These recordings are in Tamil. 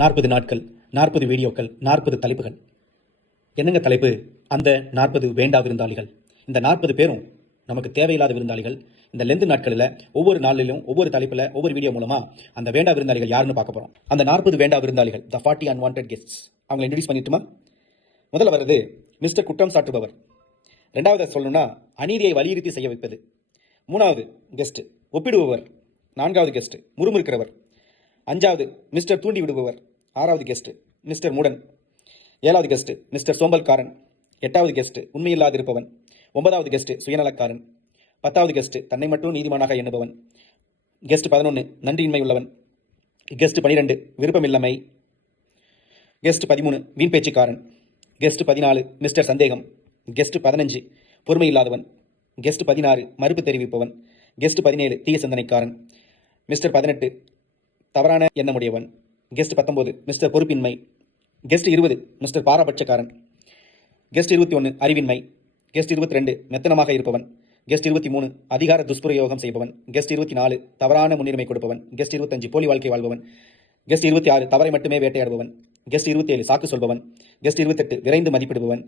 நாற்பது நாட்கள் நாற்பது வீடியோக்கள் நாற்பது தலைப்புகள். என்னங்க தலைப்பு? அந்த நாற்பது வேண்டா விருந்தாளிகள். இந்த நாற்பது பேரும் நமக்கு தேவையில்லாத விருந்தாளிகள். இந்த லெந்து நாட்களில் ஒவ்வொரு நாளிலும் ஒவ்வொரு தலைப்பில் ஒவ்வொரு வீடியோ மூலமாக அந்த வேண்டா விருந்தாளிகள் யாருன்னு பார்க்க போகிறோம் அந்த நாற்பது வேண்டா விருந்தாளிகள் த ஃபார்ட்டி அன்வான்ட் கெஸ்ட்ஸ் அவங்களை இன்ட்ரடியூஸ் பண்ணிட்டுமா? முதல்ல வர்றது மிஸ்டர் குற்றம் சாட்டுபவர். ரெண்டாவது சொல்லணும்னா அநீதியை வலியுறுத்தி செய்ய வைப்பது. மூணாவது கெஸ்ட் ஒப்பிடுபவர். நான்காவது கெஸ்ட் முறுமுறுக்கிறவர். அஞ்சாவது மிஸ்டர் தூண்டி விடுபவர். ஆறாவது கெஸ்ட் மிஸ்டர் மூடன். ஏழாவது கெஸ்ட் மிஸ்டர் சோம்பல்காரன். எட்டாவது கெஸ்ட் உண்மையில்லாதிருப்பவன். ஒன்பதாவது கெஸ்ட் சுயநலக்காரன். பத்தாவது கெஸ்ட் தன்னை மட்டும் நீதிமானாக எண்ணுபவன். கெஸ்ட் பதினொன்று நன்றியின்மை உள்ளவன் கெஸ்ட் பனிரெண்டு விருப்பமில்லமை. கெஸ்ட் பதிமூணு வீண் பேச்சுக்காரன் கெஸ்ட் பதினாலு மிஸ்டர் சந்தேகம். கெஸ்ட் பதினஞ்சு பொறுமை இல்லாதவன் கெஸ்ட் பதினாறு மறுப்பு தெரிவிப்பவன். கெஸ்ட் பதினேழு தீய சிந்தனைக்காரன். மிஸ்டர் பதினெட்டு தவறான எண்ணமுடையவன். கெஸ்ட் பத்தொன்பது மிஸ்டர் பொறுப்பின்மை. கெஸ்ட் இருபது மிஸ்டர் பாரபட்சக்காரன். கெஸ்ட் இருபத்தி ஒன்று அறிவின்மை. கெஸ்ட் இருபத்தி ரெண்டு மெத்தனமாக இருப்பவன். கெஸ்ட் இருபத்தி மூணு அதிகார துஷ்பிரயோகம் செய்பவன். கெஸ்ட் இருபத்தி நாலு தவறான முன்னுரிமை கொடுப்பவன். கெஸ்ட் இருபத்தஞ்சு போலி வாழ்க்கை வாழ்பவன். கெஸ்ட் இருபத்தி ஆறு தவறை மட்டுமே வேட்டையாடுபவன். கெஸ்ட் இருபத்தி ஏழு சாக்கு சொல்பவன். கெஸ்ட் இருபத்தெட்டு விரைந்து மதிப்பிடுபவன்.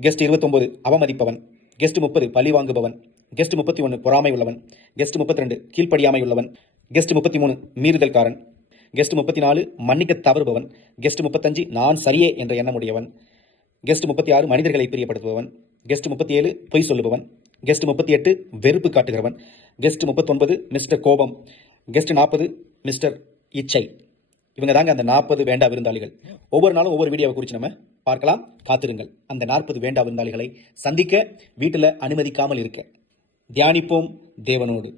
கெஸ்ட் இருபத்தொன்பது அவமதிப்பவன். கெஸ்ட் முப்பது பழி வாங்குபவன். கெஸ்ட் முப்பத்தி ஒன்று பொறாமை உள்ளவன். கெஸ்ட் முப்பத்தி ரெண்டு கீழ்ப்படியாமை உள்ளவன். கெஸ்ட் முப்பத்தி மூணு மீறுதல்காரன். கெஸ்ட் முப்பத்தி நாலு மன்னிக்க தவறுபவன். கெஸ்ட் முப்பத்தஞ்சு நான் சரியே என்ற எண்ணமுடையவன். கெஸ்ட் முப்பத்தி ஆறு மனிதர்களை பிரியப்படுத்துபவன். கெஸ்ட் முப்பத்தி ஏழு பொய் சொல்லுபவன். கெஸ்ட் முப்பத்தி எட்டு வெறுப்பு காட்டுகிறவன். கெஸ்ட் முப்பத்தொன்பது மிஸ்டர் கோபம். கெஸ்ட் நாற்பது மிஸ்டர் இச்சை. இவங்க தாங்க அந்த நாற்பது வேண்டா விருந்தாளிகள். ஒவ்வொரு நாளும் ஒவ்வொரு வீடியோவை குறித்து நம்ம பார்க்கலாம் காத்திருங்கள். அந்த நாற்பது வேண்டா விருந்தாளிகளை சந்திக்க வீட்டில் அனுமதிக்காமல் இருக்க. தியானிப்போம் தேவனோடு.